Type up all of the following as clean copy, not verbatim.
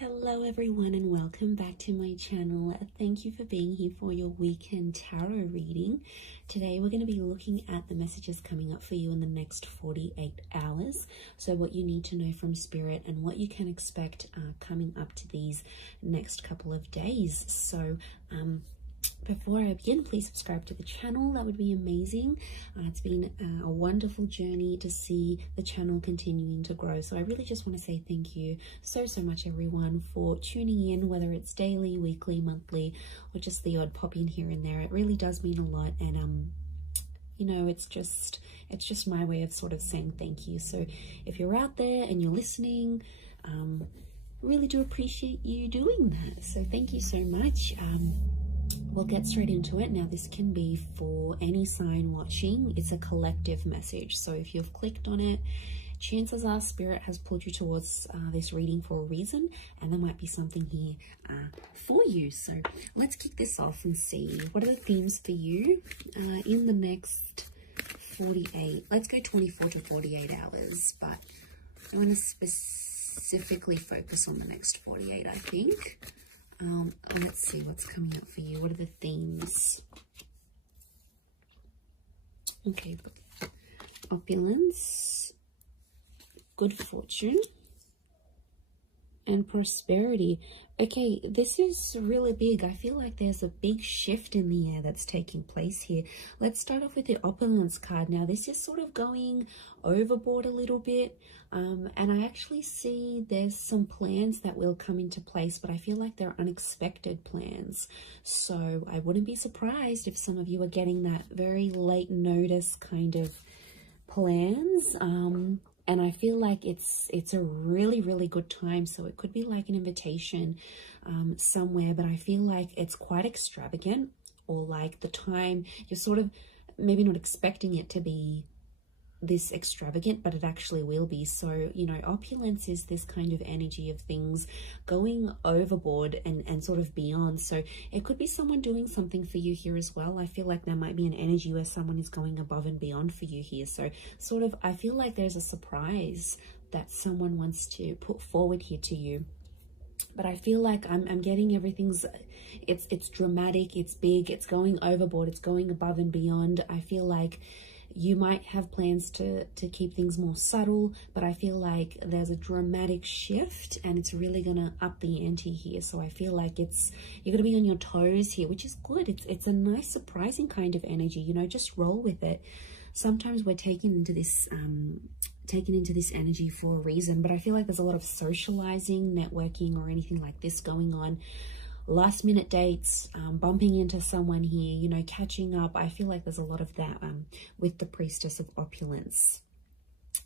Hello everyone and welcome back to my channel. Thank you for being here for your weekend tarot reading. Today we're going to be looking at the messages coming up for you in the next 48 hours. So what you need to know from Spirit and what you can expect coming up to these next couple of days. So before I begin, please subscribe to the channel. That would be amazing. It's been a wonderful journey to see the channel continuing to grow. So I really just want to say thank you so much, everyone, for tuning in, whether it's daily, weekly, monthly, or just the odd pop in here and there. It really does mean a lot. And you know, it's just my way of sort of saying thank you. So if you're out there and you're listening, really do appreciate you doing that. So thank you so much. We'll get straight into it. Now, this can be for any sign watching. It's a collective message. So if you've clicked on it, chances are Spirit has pulled you towards this reading for a reason, and there might be something here for you. So let's kick this off and see what are the themes for you in the next 48. Let's go 24 to 48 hours, but I want to specifically focus on the next 48, I think. Let's see what's coming up for you. What are the themes? Okay, opulence, good fortune, and prosperity. Okay, this is really big. I feel like there's a big shift in the air that's taking place here. Let's start off with the opulence card. Now, this is sort of going overboard a little bit. And I actually see there's some plans that will come into place, but I feel like they're unexpected plans. So I wouldn't be surprised if some of you are getting that very late notice kind of plans. And I feel like it's a really good time. So it could be like an invitation somewhere, but I feel like it's quite extravagant, or like the time you're sort of maybe not expecting it to be this extravagant, but it actually will be. So, you know, opulence is this kind of energy of things going overboard and sort of beyond. So it could be someone doing something for you here as well. I feel like there might be an energy where someone is going above and beyond for you here. So sort of, I feel like there's a surprise that someone wants to put forward here to you. But I feel like I'm getting everything's, it's dramatic, it's big, it's going overboard, it's going above and beyond. I feel like you might have plans to keep things more subtle, but I feel like there's a dramatic shift and it's really gonna up the ante here. So I feel like you're gonna be on your toes here, which is good. It's a nice surprising kind of energy, you know, just roll with it. Sometimes we're taken into this energy for a reason, but I feel like there's a lot of socializing, networking, or anything like this going on. Last minute dates, bumping into someone here, you know, catching up. I feel like there's a lot of that with the Priestess of Opulence.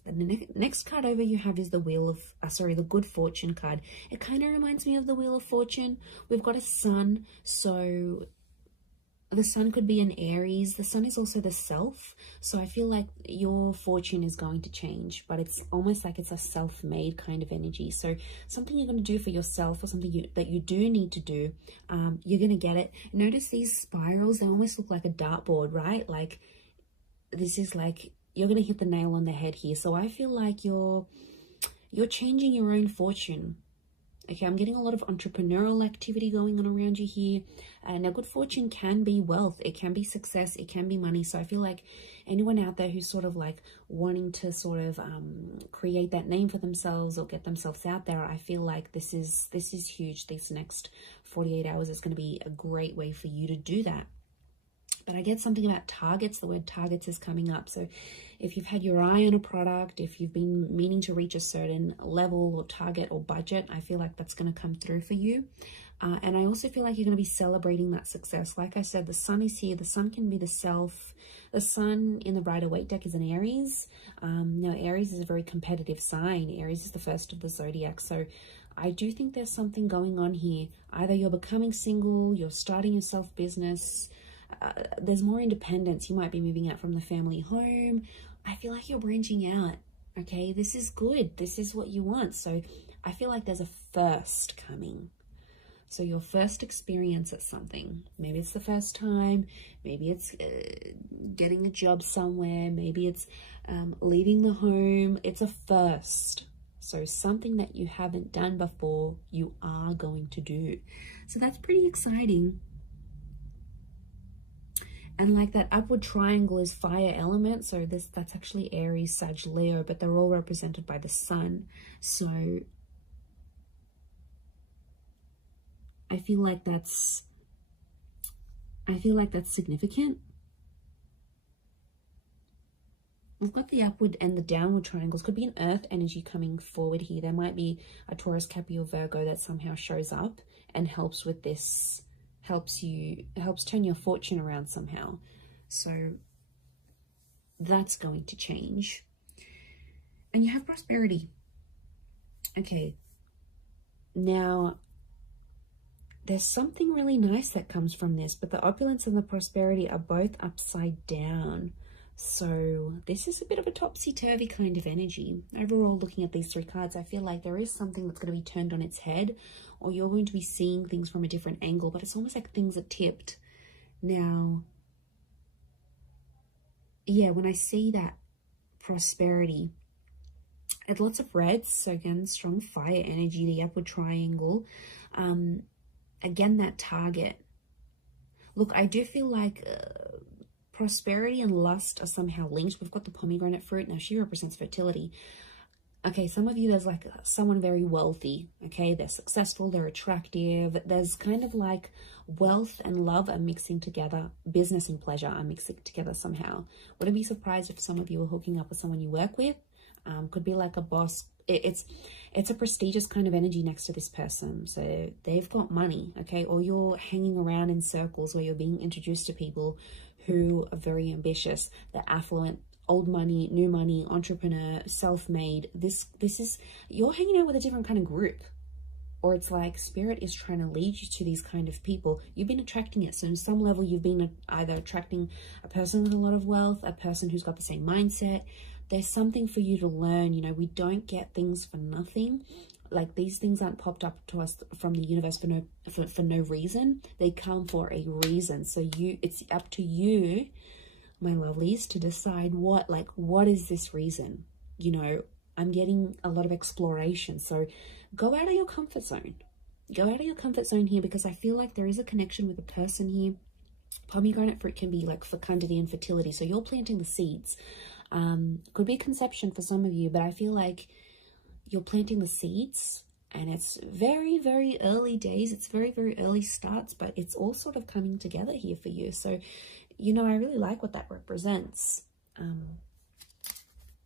And the next card over you have is the Wheel of, the Good Fortune card. It kind of reminds me of the Wheel of Fortune. We've got a sun, so the sun could be an Aries. The sun is also the self. So I feel like your fortune is going to change, but it's almost like it's a self-made kind of energy. So something you're going to do for yourself, or something that you do need to do, you're going to get it. Notice these spirals, they almost look like a dartboard, right? Like this is like, you're going to hit the nail on the head here. So I feel like you're changing your own fortune. Okay, I'm getting a lot of entrepreneurial activity going on around you here. Now, good fortune can be wealth. It can be success. It can be money. So I feel like anyone out there who's sort of like wanting to sort of create that name for themselves or get themselves out there, I feel like this is huge. These next 48 hours is going to be a great way for you to do that. But I get something about targets. The word targets is coming up. So if you've had your eye on a product, if you've been meaning to reach a certain level or target or budget, I feel like that's going to come through for you. And I also feel like you're going to be celebrating that success. Like I said, the sun is here. The sun can be the self. The sun in the Rider-Waite deck is an Aries. Now, Aries is a very competitive sign. Aries is the first of the zodiac. So I do think there's something going on here. Either you're becoming single, you're starting your self-business, there's more independence. You might be moving out from the family home. I feel like you're branching out. Okay, this is good. This is what you want. So I feel like there's a first coming. So your first experience at something, maybe it's the first time, maybe it's getting a job somewhere, maybe it's leaving the home. It's a first. So something that you haven't done before, you are going to do. So that's pretty exciting. And like that upward triangle is fire element. So that's actually Aries, Sag, Leo, but they're all represented by the sun. So I feel like that's significant. We've got the upward and the downward triangles. Could be an earth energy coming forward here. There might be a Taurus, Capricorn, or Virgo that somehow shows up and helps with this, helps turn your fortune around somehow. So that's going to change. And you have prosperity. Okay. Now, there's something really nice that comes from this, but the opulence and the prosperity are both upside down. So this is a bit of a topsy-turvy kind of energy. Overall, looking at these three cards, I feel like there is something that's going to be turned on its head, or you're going to be seeing things from a different angle, but it's almost like things are tipped. Now, yeah, when I see that prosperity, it's lots of reds. So again, strong fire energy, the upward triangle. Again, that target. Look, I do feel like prosperity and lust are somehow linked. We've got the pomegranate fruit. Now, she represents fertility. Okay, some of you, there's like someone very wealthy. Okay, they're successful, they're attractive. There's kind of like wealth and love are mixing together. Business and pleasure are mixing together somehow. Wouldn't be surprised if some of you are hooking up with someone you work with. Could be like a boss. It's a prestigious kind of energy next to this person. So they've got money, okay? Or you're hanging around in circles where you're being introduced to people who are very ambitious. They're affluent, old money, new money, entrepreneur, self-made. This is, you're hanging out with a different kind of group. Or it's like spirit is trying to lead you to these kind of people. You've been attracting it. So on some level, you've been either attracting a person with a lot of wealth, a person who's got the same mindset. There's something for you to learn. You know, we don't get things for nothing. Like, these things aren't popped up to us from the universe for no reason. They come for a reason. So it's up to you, my lovelies, to decide what is this reason? You know, I'm getting a lot of exploration. So go out of your comfort zone. Go out of your comfort zone here, because I feel like there is a connection with a person here. Pomegranate fruit can be like fecundity and fertility. So you're planting the seeds. Could be conception for some of you, but I feel like you're planting the seeds, and it's very, very early days. It's very, very early starts, but it's all sort of coming together here for you. So, you know, I really like what that represents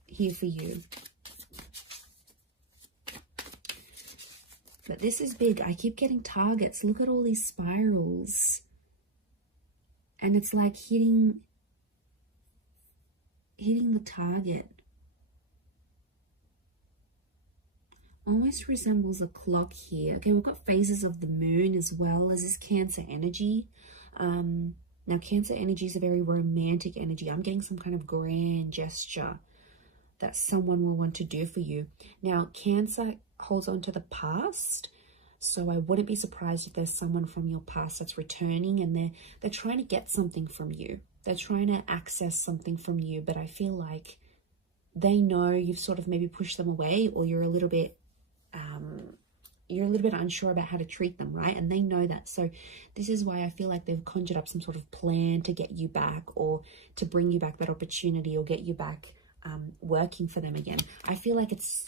here for you. But this is big. I keep getting targets. Look at all these spirals. And it's like hitting the target. Almost resembles a clock here. Okay, we've got phases of the moon as well as this Cancer energy. Now, Cancer energy is a very romantic energy. I'm getting some kind of grand gesture that someone will want to do for you. Now, Cancer holds on to the past. So I wouldn't be surprised if there's someone from your past that's returning, and they're trying to get something from you. They're trying to access something from you, but I feel like they know you've sort of maybe pushed them away, or you're a little bit unsure about how to treat them, right? And they know that. So this is why I feel like they've conjured up some sort of plan to get you back, or to bring you back that opportunity, or get you back working for them again. I feel like it's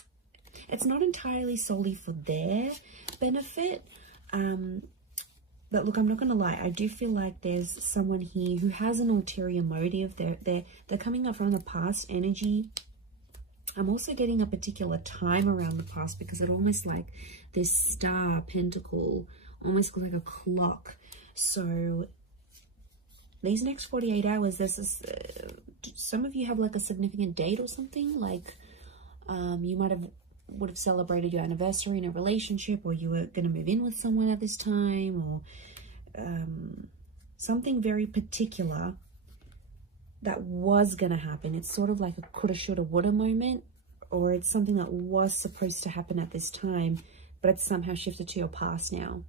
not entirely solely for their benefit. But look, I'm not going to lie. I do feel like there's someone here who has an ulterior motive. They're coming up from the past energy. I'm also getting a particular time around the past, because it almost like this star pentacle, almost like a clock. So these next 48 hours, there's this, some of you have like a significant date or something. Like you would have celebrated your anniversary in a relationship, or you were going to move in with someone at this time, or something very particular that was going to happen. It's sort of like a coulda, shoulda, woulda moment, or it's something that was supposed to happen at this time, but it's somehow shifted to your past now.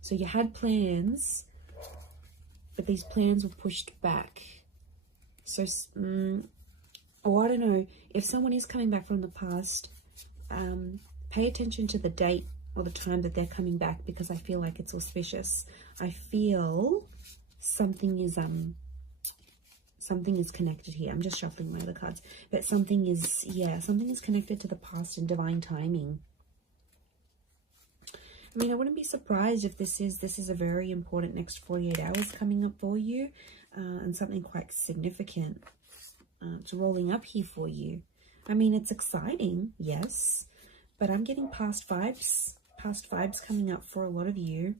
So you had plans, but these plans were pushed back. So, or I don't know, if someone is coming back from the past, pay attention to the date or the time that they're coming back, because I feel like it's auspicious. I feel something is connected here. I'm just shuffling my other cards, but something is, yeah, something is connected to the past and divine timing. I mean, I wouldn't be surprised if this is a very important next 48 hours coming up for you, and something quite significant it's rolling up here for you. I mean, it's exciting, yes, but I'm getting past vibes coming up for a lot of you.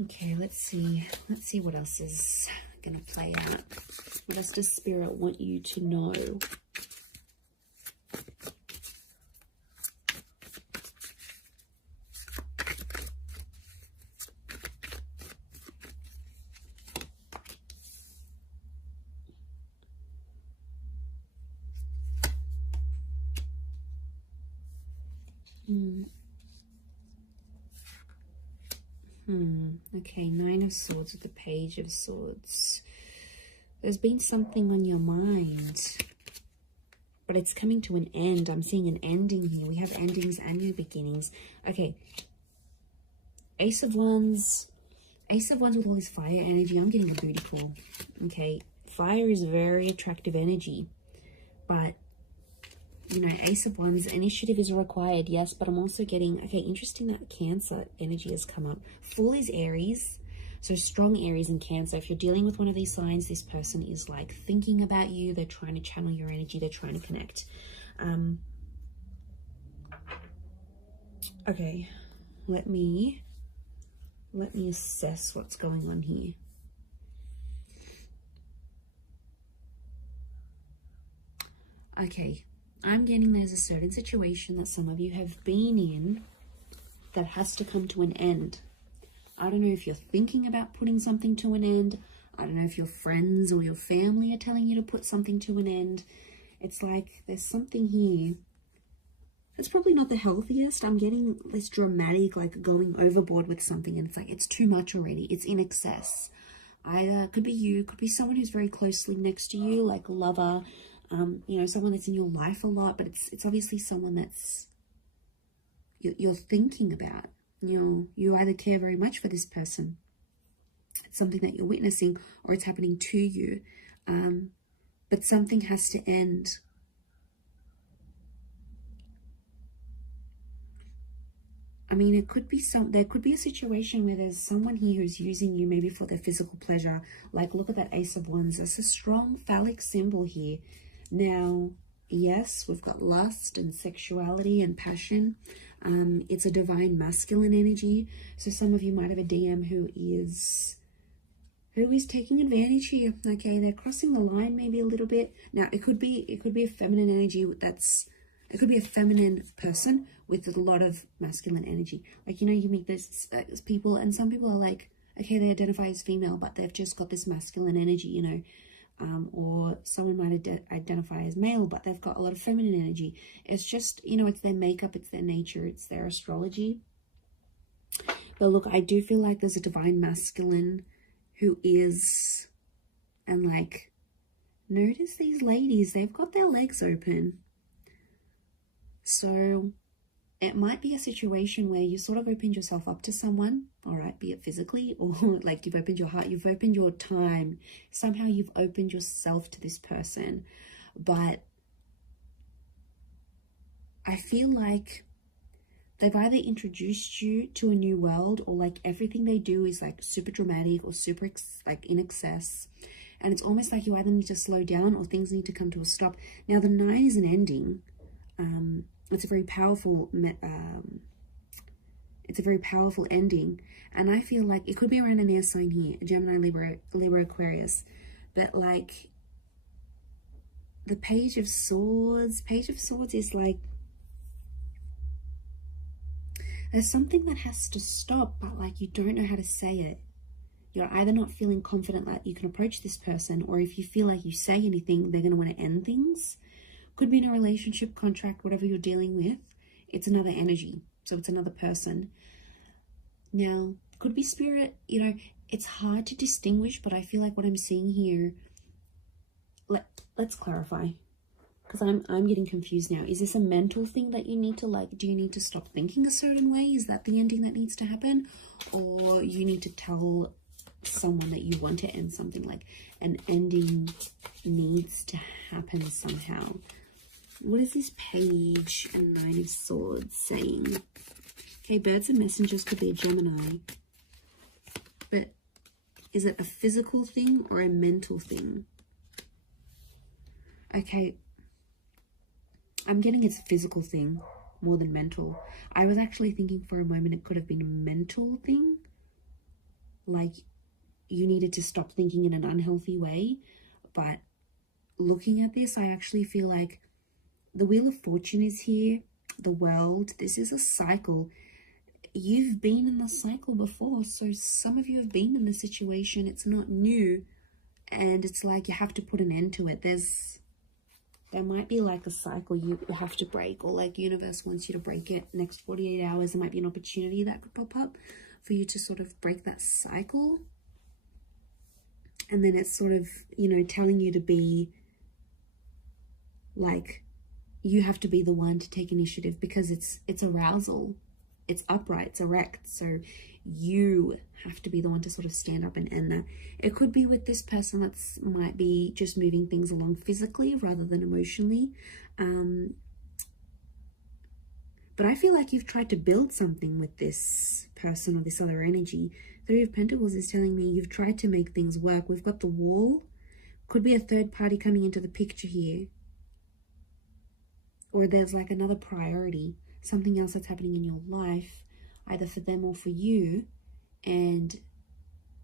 Okay, let's see what else is going to play out. What else does Spirit want you to know? Okay, Nine of Swords with the Page of Swords. There's been something on your mind, but it's coming to an end. I'm seeing an ending here. We have endings and new beginnings. Okay, Ace of Wands with all this fire energy. I'm getting a booty call. Okay, fire is very attractive energy, but you know, Ace of Wands, initiative is required, yes, but I'm also getting, okay, interesting that Cancer energy has come up. Fool is Aries, so strong Aries and Cancer. If you're dealing with one of these signs, this person is like thinking about you. They're trying to channel your energy. They're trying to connect. Okay, let me assess what's going on here. Okay. I'm getting there's a certain situation that some of you have been in that has to come to an end. I don't know if you're thinking about putting something to an end. I don't know if your friends or your family are telling you to put something to an end. It's like there's something here. It's probably not the healthiest. I'm getting this dramatic, like going overboard with something, and it's like it's too much already. It's in excess. Either could be you, could be someone who's very closely next to you, like a lover, you know, someone that's in your life a lot, but it's obviously someone that's you're thinking about. You either care very much for this person, it's something that you're witnessing, or it's happening to you, but something has to end. I mean, it could be there could be a situation where there's someone here who's using you maybe for their physical pleasure. Like, look at that Ace of Wands. That's a strong phallic symbol here. Now, yes, we've got lust and sexuality and passion. It's a divine masculine energy. So some of you might have a DM who is taking advantage here. Okay, they're crossing the line maybe a little bit. Now, it could be a feminine energy it could be a feminine person with a lot of masculine energy. Like, you know, you meet those people, and some people are like, okay, they identify as female, but they've just got this masculine energy, you know. Or someone might identify as male, but they've got a lot of feminine energy. It's just, you know, it's their makeup, it's their nature, it's their astrology. But look, I do feel like there's a divine masculine who is, and like, notice these ladies, they've got their legs open. So it might be a situation where you sort of opened yourself up to someone, all right, be it physically or like you've opened your heart, you've opened your time. Somehow you've opened yourself to this person. But I feel like they've either introduced you to a new world, or like everything they do is like super dramatic or super like in excess. And it's almost like you either need to slow down or things need to come to a stop. Now, the 9 is an ending. It's a very powerful ending, and I feel like it could be around an air sign here, Gemini, Libra, Aquarius, but like the Page of Swords is like there's something that has to stop, but like you don't know how to say it. You're either not feeling confident that you can approach this person, or if you feel like you say anything, they're going to want to end things. Could be in a relationship, contract, whatever you're dealing with. It's another energy. So it's another person. Now, could be spirit. You know, it's hard to distinguish, but I feel like what I'm seeing here, let's clarify, because I'm getting confused now. Is this a mental thing that you need to, like, do you need to stop thinking a certain way? Is that the ending that needs to happen? Or you need to tell someone that you want to end something, like an ending needs to happen somehow? What is this Page and Nine of Swords saying? Okay, birds and messengers could be a Gemini. But is it a physical thing or a mental thing? Okay, I'm getting it's a physical thing more than mental. I was actually thinking for a moment it could have been a mental thing. Like you needed to stop thinking in an unhealthy way. But looking at this, I actually feel like the Wheel of Fortune is here. The World. This is a cycle. You've been in the cycle before. So some of you have been in the situation. It's not new. And it's like you have to put an end to it. There might be like a cycle you have to break, or like universe wants you to break it. Next 48 hours, there might be an opportunity that could pop up for you to sort of break that cycle. And then it's sort of, you know, telling you to be like, you have to be the one to take initiative, because it's arousal. It's upright, it's erect. So you have to be the one to sort of stand up and end that. It could be with this person that's might be just moving things along physically rather than emotionally. But I feel like you've tried to build something with this person or this other energy. Three of Pentacles is telling me you've tried to make things work. We've got the Wall. Could be a third party coming into the picture here. Or there's like another priority, something else that's happening in your life, either for them or for you. And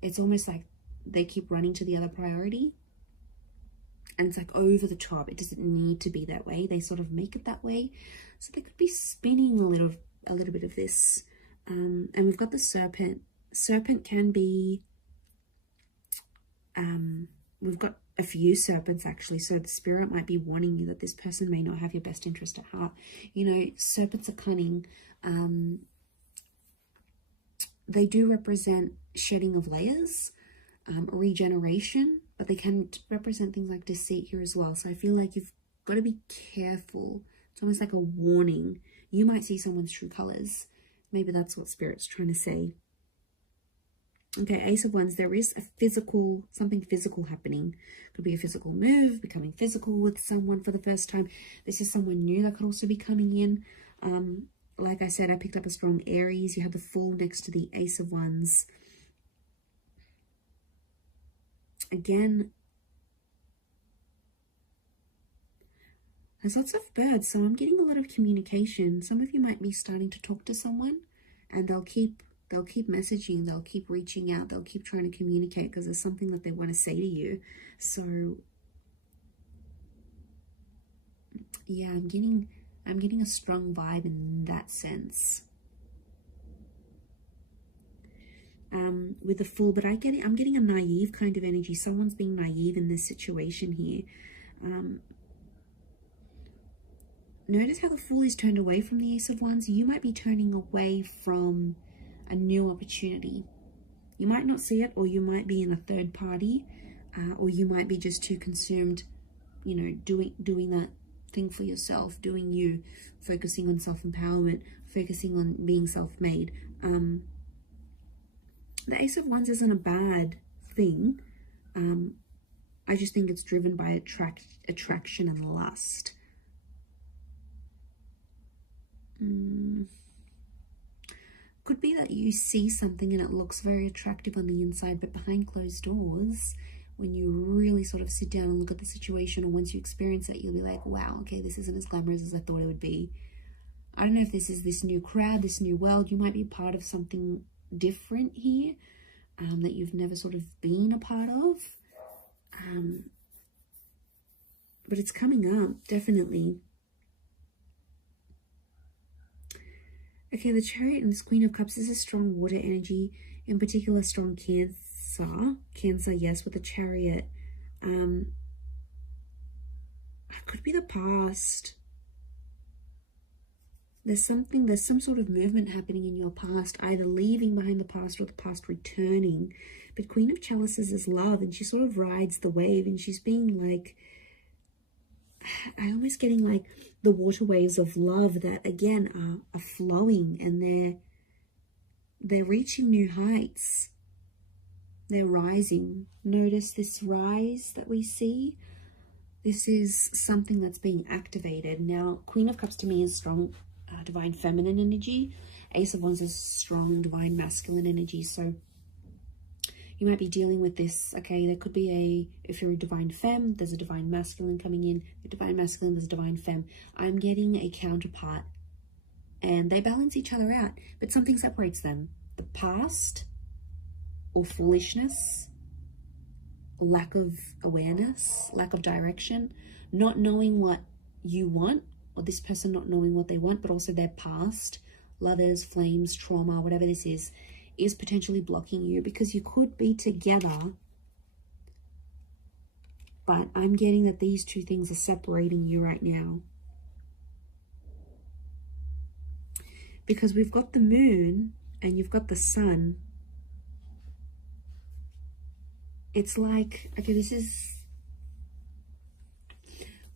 it's almost like they keep running to the other priority. And it's like over the top. It doesn't need to be that way. They sort of make it that way. So they could be spinning a little bit of this. And we've got the Serpent. Serpent can be, we've got a few serpents actually. So the spirit might be warning you that this person may not have your best interest at heart. You know, serpents are cunning. They do represent shedding of layers, regeneration, but they can represent things like deceit here as well. So I feel like you've got to be careful. It's almost like a warning. You might see someone's true colors. Maybe that's what Spirit's trying to say. Okay, Ace of Wands. There is a physical, something physical happening. Could be a physical move, becoming physical with someone for the first time. This is someone new that could also be coming in. Like I said, I picked up a strong Aries. You have the Fool next to the Ace of Wands. Again, there's lots of birds, so I'm getting a lot of communication. Some of you might be starting to talk to someone, and they'll keep messaging, they'll keep reaching out, they'll keep trying to communicate because there's something that they want to say to you. So yeah, I'm getting a strong vibe in that sense. With the Fool, but I'm getting a naive kind of energy. Someone's being naive in this situation here. Notice how the Fool is turned away from the Ace of Wands. You might be turning away from a new opportunity. You might not see it, or you might be in a third party, or you might be just too consumed, you know, doing that thing for yourself, doing you, focusing on self-empowerment, focusing on being self-made. The Ace of Wands isn't a bad thing. I just think it's driven by attraction and lust. Could be that you see something and it looks very attractive on the inside, but behind closed doors, when you really sort of sit down and look at the situation, or once you experience it, you'll be like, wow, okay, this isn't as glamorous as I thought it would be. I don't know if this is this new crowd, this new world. You might be part of something different here, that you've never sort of been a part of. But it's coming up, definitely. Okay, the Chariot and this Queen of Cups is a strong water energy, in particular strong Cancer. Cancer, yes, with the Chariot. It could be the past. There's some sort of movement happening in your past, either leaving behind the past or the past returning. But Queen of Chalices is love, and she sort of rides the wave, and she's being like, I'm almost getting like the water waves of love that again are flowing, and they're reaching new heights. They're rising. Notice this rise that we see. This is something that's being activated. Now, Queen of Cups to me is strong divine feminine energy. Ace of Wands is strong divine masculine energy. So you might be dealing with this. Okay, there could be if you're a divine femme, there's a divine masculine coming in. The divine masculine, there's a divine femme. I'm getting a counterpart, and they balance each other out, but something separates them. The past, or foolishness, lack of awareness, lack of direction, not knowing what you want, or this person not knowing what they want, but also their past, lovers, flames, trauma, whatever this is potentially blocking you, because you could be together, but I'm getting that these two things are separating you right now. Because we've got the moon and you've got the sun. It's like, okay, this is,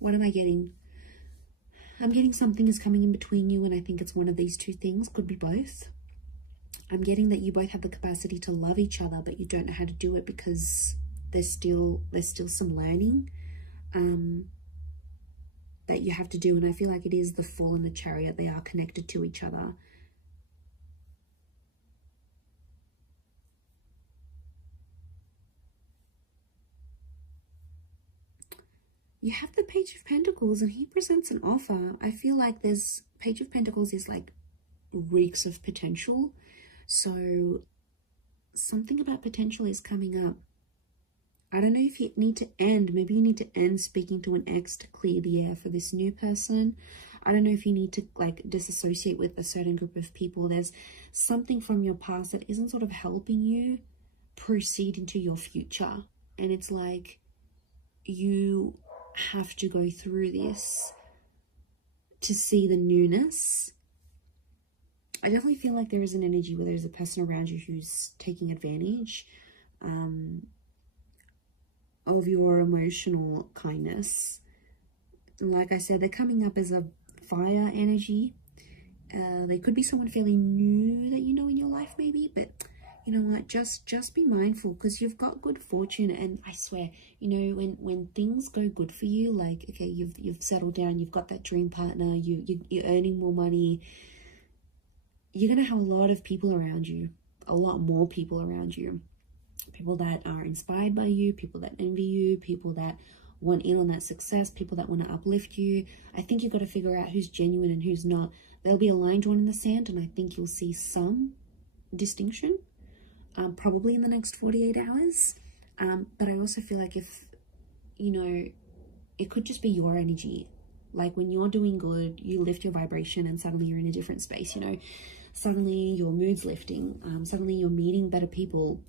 what am I getting? I'm getting something is coming in between you, and I think it's one of these two things, could be both. I'm getting that you both have the capacity to love each other, but you don't know how to do it because there's still some learning that you have to do. And I feel like it is the Fool and the Chariot. They are connected to each other. You have the Page of Pentacles, and he presents an offer. I feel like there's Page of Pentacles is like reeks of potential. So something about potential is coming up. I don't know if you need to end. Maybe you need to end speaking to an ex to clear the air for this new person. I don't know if you need to like disassociate with a certain group of people. There's something from your past that isn't sort of helping you proceed into your future. And it's like you have to go through this to see the newness. I definitely feel like there is an energy where there's a person around you who's taking advantage of your emotional kindness. Like I said, they're coming up as a fire energy. They could be someone fairly new that you know in your life maybe, but you know what, just be mindful, because you've got good fortune. And I swear, you know, when things go good for you, like okay, you've settled down, you've got that dream partner, you're earning more money, you're gonna have a lot of people around you, a lot more people around you, people that are inspired by you, people that envy you, people that want in on that success, people that want to uplift you. I think you've got to figure out who's genuine and who's not. There'll be a line drawn in the sand, and I think you'll see some distinction probably in the next 48 hours. But I also feel like if, you know, it could just be your energy. Like when you're doing good, you lift your vibration and suddenly you're in a different space, you know. Suddenly your mood's lifting. Suddenly you're meeting better people.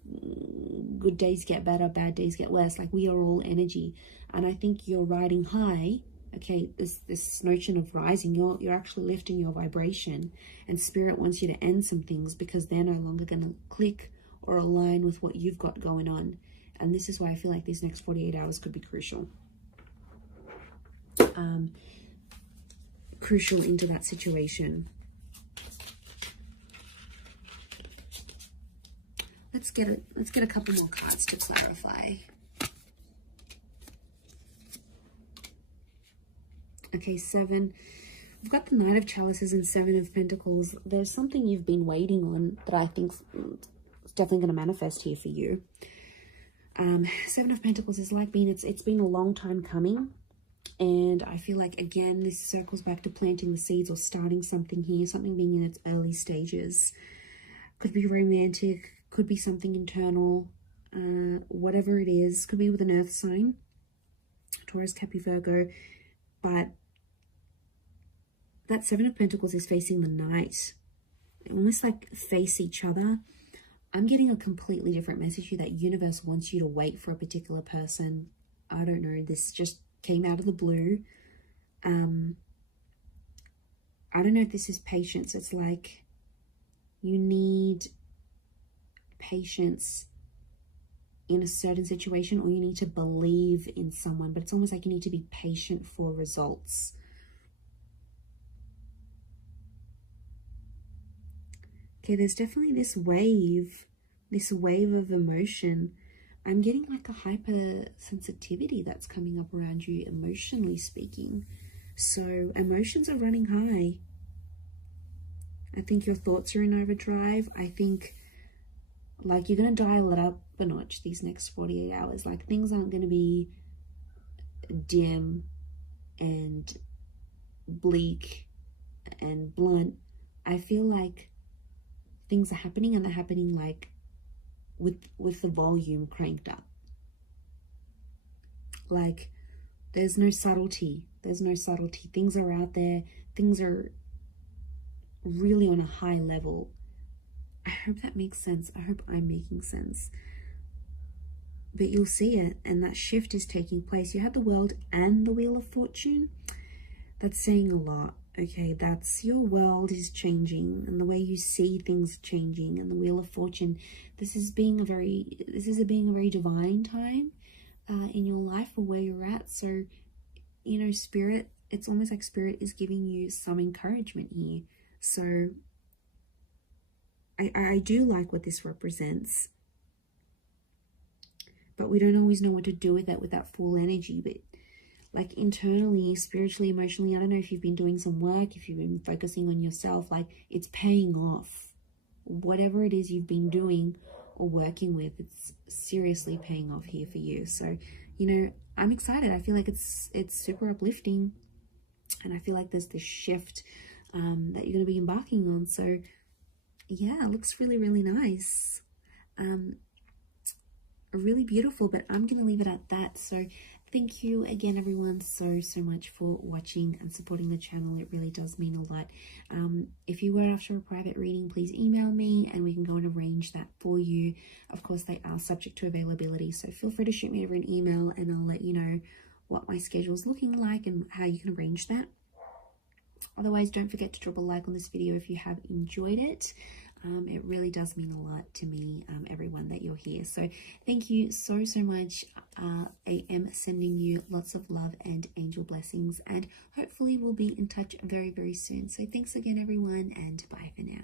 Good days get better, bad days get worse. Like we are all energy. And I think you're riding high. Okay, this notion of rising, you're actually lifting your vibration. And Spirit wants you to end some things because they're no longer going to click or align with what you've got going on. And this is why I feel like these next 48 hours could be crucial. Crucial into that situation. Let's get a couple more cards to clarify. Okay, 7. We've got the Knight of Chalices and 7 of Pentacles. There's something you've been waiting on that I think is definitely going to manifest here for you. 7 of Pentacles is like it's been a long time coming. And I feel like, again, this circles back to planting the seeds or starting something here, something being in its early stages. Could be romantic, could be something internal, whatever it is. Could be with an earth sign, Taurus, Capricorn, Virgo. But that 7 of Pentacles is facing the Knight. Almost like face each other. I'm getting a completely different message here, that universe wants you to wait for a particular person. I don't know, this just came out of the blue. I don't know if this is patience. It's like you need patience in a certain situation, or you need to believe in someone, but it's almost like you need to be patient for results. Okay, there's definitely this wave of emotion. I'm getting like a hypersensitivity that's coming up around you, emotionally speaking. So emotions are running high. I think your thoughts are in overdrive. I think like you're going to dial it up a notch these next 48 hours. Like things aren't going to be dim and bleak and blunt. I feel like things are happening, and they're happening like with the volume cranked up. Like there's no subtlety. Things are out there. Things are really on a high level. I hope that makes sense. I hope I'm making sense. But you'll see it, and that shift is taking place. You have the World and the Wheel of Fortune. That's saying a lot. Okay, that's your world is changing, and the way you see things changing. And the Wheel of Fortune, this is being a very divine time in your life, or where you're at. So, you know, Spirit, it's almost like Spirit is giving you some encouragement here. So I do like what this represents, but we don't always know what to do with that full energy. But like internally, spiritually, emotionally, I don't know if you've been doing some work, if you've been focusing on yourself, like it's paying off. Whatever it is you've been doing or working with, it's seriously paying off here for you. So, you know, I'm excited. I feel like it's super uplifting, and I feel like there's this shift that you're going to be embarking on. So yeah, it looks really, really nice. Really beautiful, but I'm going to leave it at that. So thank you again, everyone, so much for watching and supporting the channel. It really does mean a lot. If you were after a private reading, please email me and we can go and arrange that for you. Of course, they are subject to availability, so feel free to shoot me over an email and I'll let you know what my schedule is looking like and how you can arrange that. Otherwise, don't forget to drop a like on this video if you have enjoyed it. It really does mean a lot to me, everyone, that you're here. So thank you so much. I am sending you lots of love and angel blessings, and hopefully we'll be in touch very, very soon. So thanks again, everyone, and bye for now.